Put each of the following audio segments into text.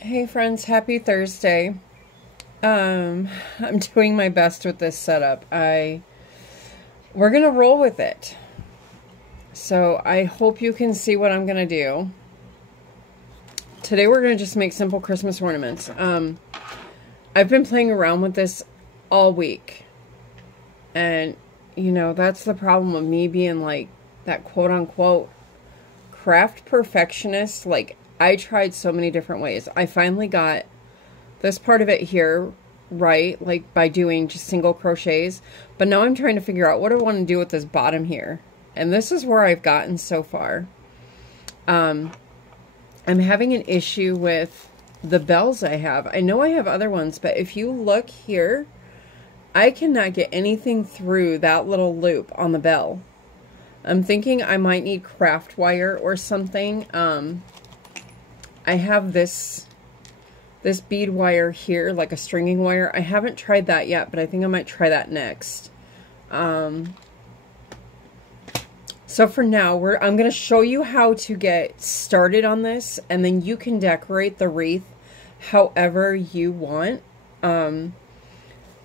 Hey friends, happy Thursday. I'm doing my best with this setup. We're gonna roll with it. So I hope you can see what I'm gonna do. Today we're gonna just make simple Christmas ornaments. I've been playing around with this all week. And you know, that's the problem of me being like that quote unquote craft perfectionist. Like, I tried so many different ways. I finally got this part of it here right, like by doing just single crochets. But now I'm trying to figure out what I want to do with this bottom here. And this is where I've gotten so far. I'm having an issue with the bells I have. I know I have other ones, but if you look here, I cannot get anything through that little loop on the bell. I'm thinking I might need craft wire or something. I have this bead wire here, like a stringing wire. I haven't tried that yet, but I think I might try that next. So for now, I'm going to show you how to get started on this, and then you can decorate the wreath however you want. I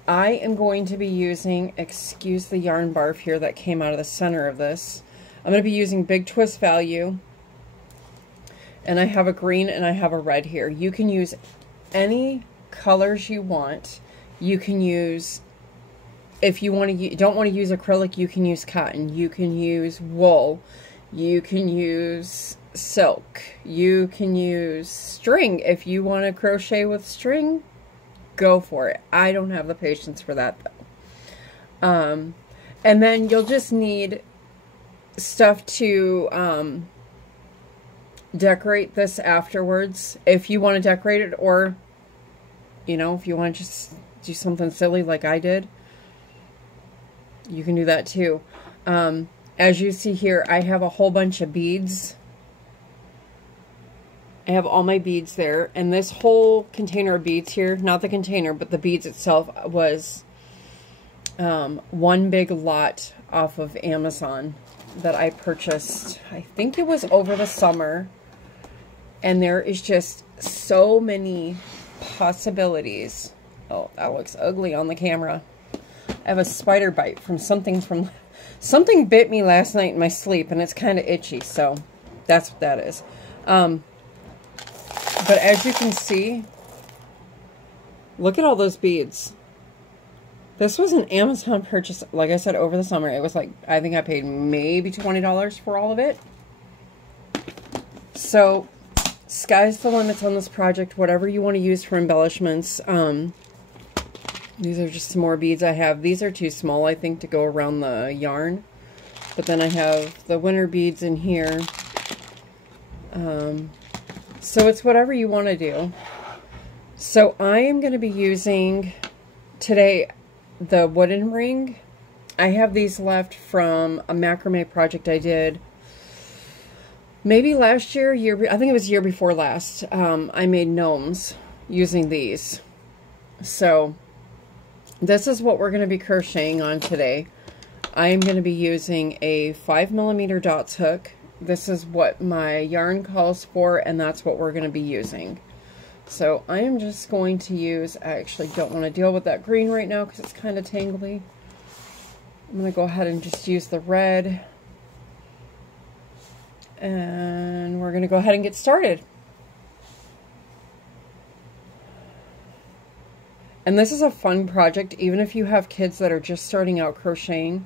am going to be using, excuse the yarn barf here that came out of the center of this. I'm going to be using Big Twist Value. And I have a green and I have a red here. You can use any colors you want. You can use, if you want to, don't want to use acrylic, you can use cotton. You can use wool. You can use silk. You can use string. If you want to crochet with string, go for it. I don't have the patience for that though. And then you'll just need stuff to decorate this afterwards if you want to decorate it, or you know, if you want to just do something silly like I did, you can do that too. As you see here, I have a whole bunch of beads. I have all my beads there, and this whole container of beads here, not the container, but the beads itself, was one big lot off of Amazon that I purchased. I think it was over the summer, and there is just so many possibilities. Oh, that looks ugly on the camera. I have a spider bite from something bit me last night in my sleep, and it's kind of itchy, so that's what that is. But as you can see, look at all those beads. This was an Amazon purchase, like I said, over the summer. It was like, I think I paid maybe $20 for all of it. So, sky's the limits on this project. Whatever you want to use for embellishments. These are just some more beads I have. These are too small, I think, to go around the yarn. But then I have the winter beads in here. So it's whatever you want to do. So I am going to be using today the wooden ring. I have these left from a macrame project I did maybe last year, I think it was year before last. I made gnomes using these. So this is what we're going to be crocheting on today. I am going to be using a 5mm dots hook. This is what my yarn calls for, and that's what we're going to be using. So I am just going to use, I actually don't want to deal with that green right now because it's kind of tangly. I'm going to go ahead and just use the red. And we're going to go ahead and get started. And this is a fun project, even if you have kids that are just starting out crocheting.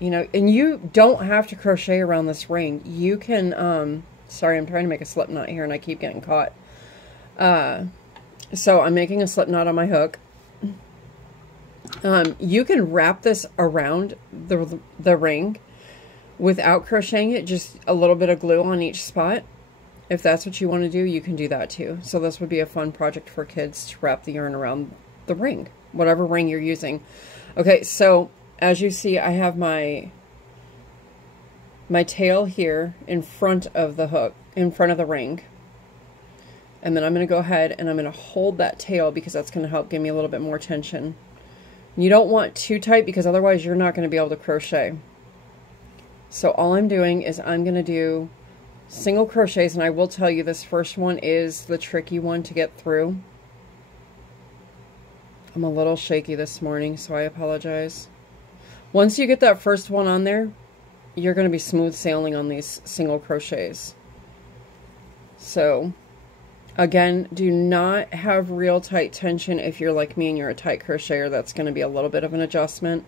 You know, and you don't have to crochet around this ring. You can, sorry, I'm trying to make a slip knot here and I keep getting caught. So I'm making a slip knot on my hook. You can wrap this around the ring without crocheting it, just a little bit of glue on each spot. If that's what you want to do, you can do that too. So this would be a fun project for kids to wrap the yarn around the ring, whatever ring you're using. Okay, so as you see, I have my tail here in front of the hook, in front of the ring. And then I'm going to go ahead and I'm going to hold that tail because that's going to help give me a little bit more tension. You don't want too tight because otherwise you're not going to be able to crochet. So all I'm doing is I'm going to do single crochets, and I will tell you this first one is the tricky one to get through. I'm a little shaky this morning, so I apologize. Once you get that first one on there, you're going to be smooth sailing on these single crochets. So again, do not have real tight tension. If you're like me and you're a tight crocheter, that's going to be a little bit of an adjustment.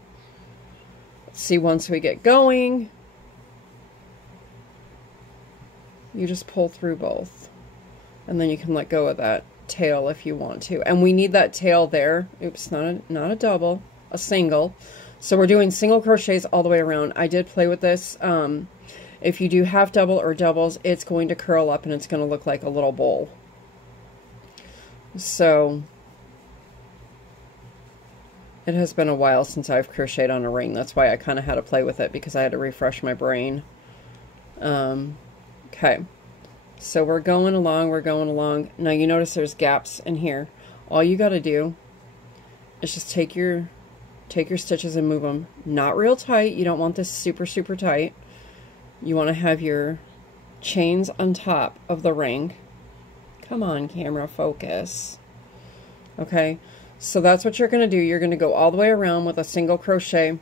Let's see, once we get going, you just pull through both, and then you can let go of that tail if you want to. And we need that tail there. Oops, not a double, a single. So we're doing single crochets all the way around. I did play with this. If you do half double or doubles, it's going to curl up and it's going to look like a little bowl. So it has been a while since I've crocheted on a ring. That's why I kind of had to play with it, because I had to refresh my brain. Okay, so we're going along. Now you notice there's gaps in here. All you got to do is just take your stitches and move them. Not real tight. You don't want this super, super tight. You want to have your chains on top of the ring. Come on, camera, focus. Okay, so that's what you're going to do. You're going to go all the way around with a single crochet.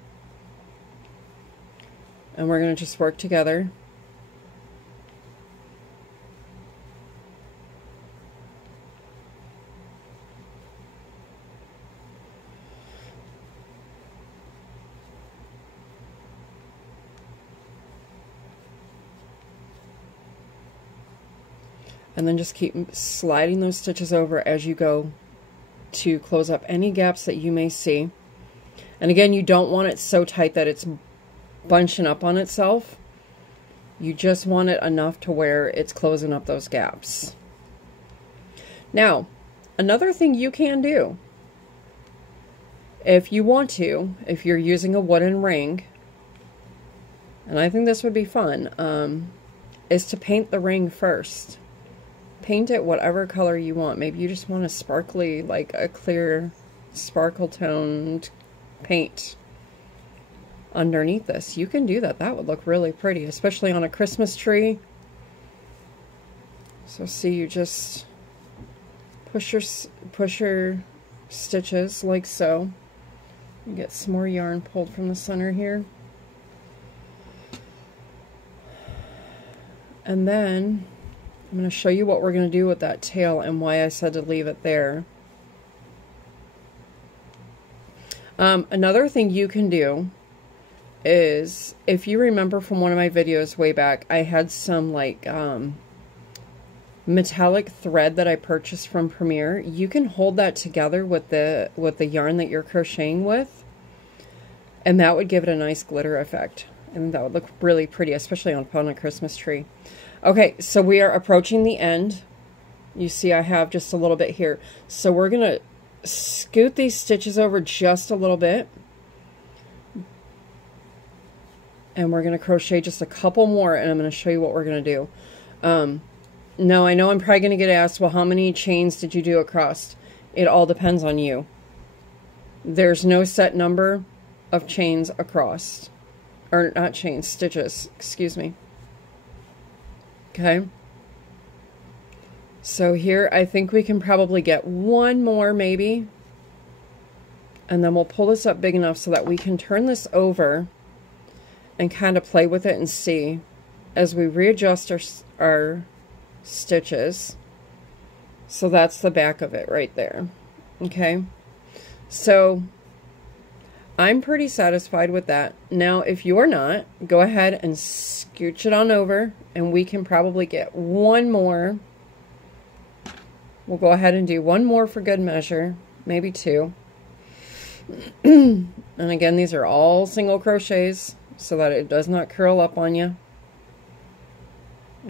And we're going to just work together. And then just keep sliding those stitches over as you go to close up any gaps that you may see. And again, you don't want it so tight that it's bunching up on itself. You just want it enough to where it's closing up those gaps. Now, another thing you can do, if you want to, if you're using a wooden ring, and I think this would be fun, is to paint the ring first. Paint it whatever color you want. Maybe you just want a sparkly, like a clear sparkle toned paint underneath this. You can do that. That would look really pretty, especially on a Christmas tree. So see, you just push your stitches like so. You get some more yarn pulled from the center here. And then I'm going to show you what we're going to do with that tail and why I said to leave it there. Another thing you can do is, if you remember from one of my videos way back, I had some like metallic thread that I purchased from Premier. You can hold that together with the yarn that you're crocheting with, and that would give it a nice glitter effect, and that would look really pretty, especially on a Christmas tree. Okay, so we are approaching the end. You see I have just a little bit here. So we're going to scoot these stitches over just a little bit. And we're going to crochet just a couple more, and I'm going to show you what we're going to do. Now, I know I'm probably going to get asked, well, how many chains did you do across? It all depends on you. There's no set number of chains across. Or not chains, stitches, excuse me. Okay, so here I think we can probably get one more maybe, and then we'll pull this up big enough so that we can turn this over and kind of play with it and see as we readjust our stitches. So that's the back of it right there. Okay, so I'm pretty satisfied with that. Now, if you're not, go ahead and scooch it on over, and we can probably get one more. We'll go ahead and do one more for good measure, maybe two. And again, these are all single crochets so that it does not curl up on you.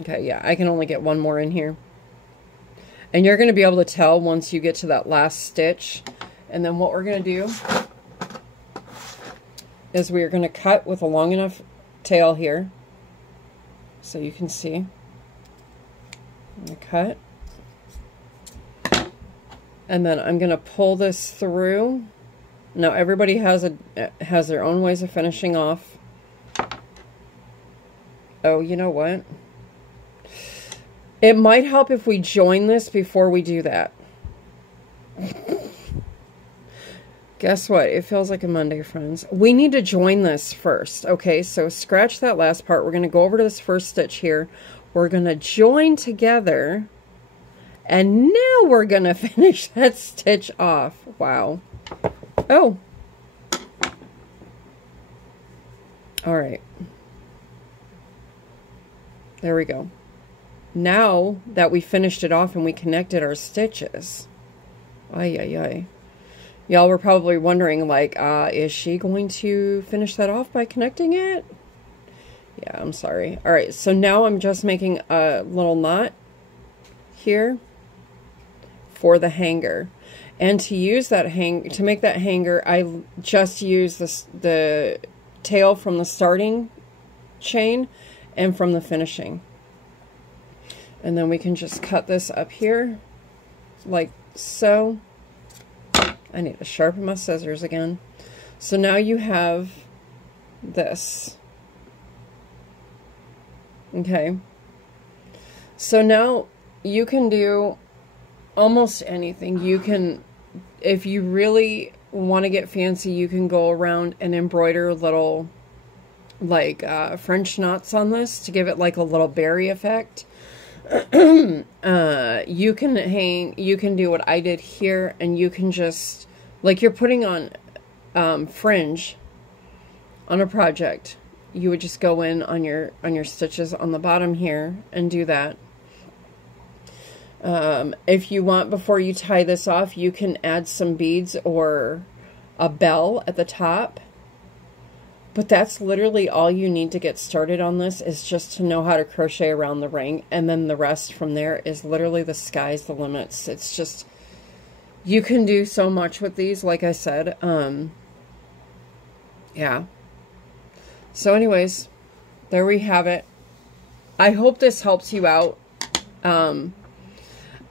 Okay, yeah, I can only get one more in here. And you're going to be able to tell once you get to that last stitch. And then what we're going to do is we are going to cut with a long enough tail here, so you can see. I'm going to cut, and then I'm going to pull this through. Now everybody has their own ways of finishing off. Oh, you know what? It might help if we join this before we do that. Guess what? It feels like a Monday, friends. We need to join this first. Okay, so scratch that last part. We're going to go over to this first stitch here. We're going to join together. And now we're going to finish that stitch off. Wow. Oh. All right. There we go. Now that we finished it off and we connected our stitches. Ay, ay, ay. Y'all were probably wondering, like, is she going to finish that off by connecting it? Yeah, I'm sorry. All right, so now I'm just making a little knot here for the hanger. And to use that to make that hanger, I just use the tail from the starting chain and from the finishing. And then we can just cut this up here like so. I need to sharpen my scissors again. So now you have this. Okay. So now you can do almost anything. You can, if you really want to get fancy, you can go around and embroider little like French knots on this to give it like a little berry effect. You can do what I did here, and you can just, like you're putting on fringe on a project, you would just go in on your stitches on the bottom here and do that. If you want, before you tie this off, you can add some beads or a bell at the top. But that's literally all you need to get started on this, is just to know how to crochet around the ring. And then the rest from there is literally the sky's the limits. It's just, you can do so much with these, like I said. Yeah. So anyways, there we have it. I hope this helps you out. I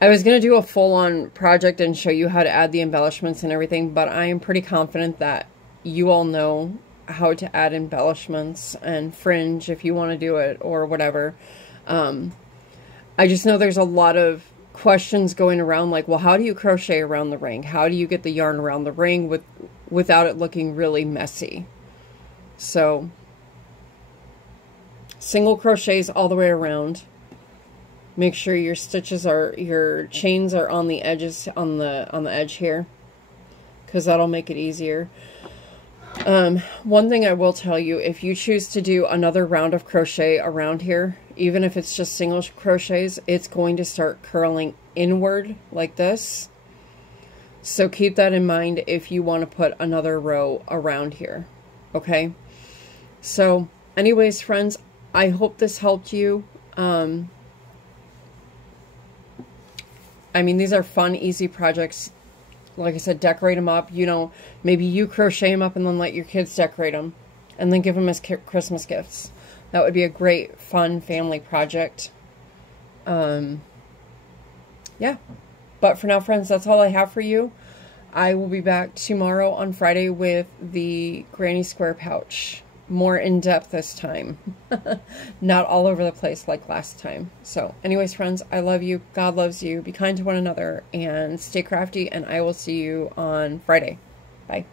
was going to do a full-on project and show you how to add the embellishments and everything, but I am pretty confident that you all know how to add embellishments and fringe if you want to do it or whatever. I just know there's a lot of questions going around, like, well, how do you crochet around the ring? How do you get the yarn around the ring without it looking really messy? So single crochets all the way around. Make sure your chains are on the edges, on the edge here, because that'll make it easier. One thing I will tell you, if you choose to do another round of crochet around here, even if it's just single crochets, it's going to start curling inward like this. So keep that in mind if you want to put another row around here. Okay? So anyways, friends, I hope this helped you. I mean, these are fun, easy projects. Like I said, decorate them up. You know, maybe you crochet them up and then let your kids decorate them. And then give them as Christmas gifts. That would be a great, fun family project. Yeah. But for now, friends, that's all I have for you. I will be back tomorrow on Friday with the Granny Square pouch. More in-depth this time. Not all over the place like last time. So anyways, friends, I love you. God loves you. Be kind to one another and stay crafty, and I will see you on Friday. Bye.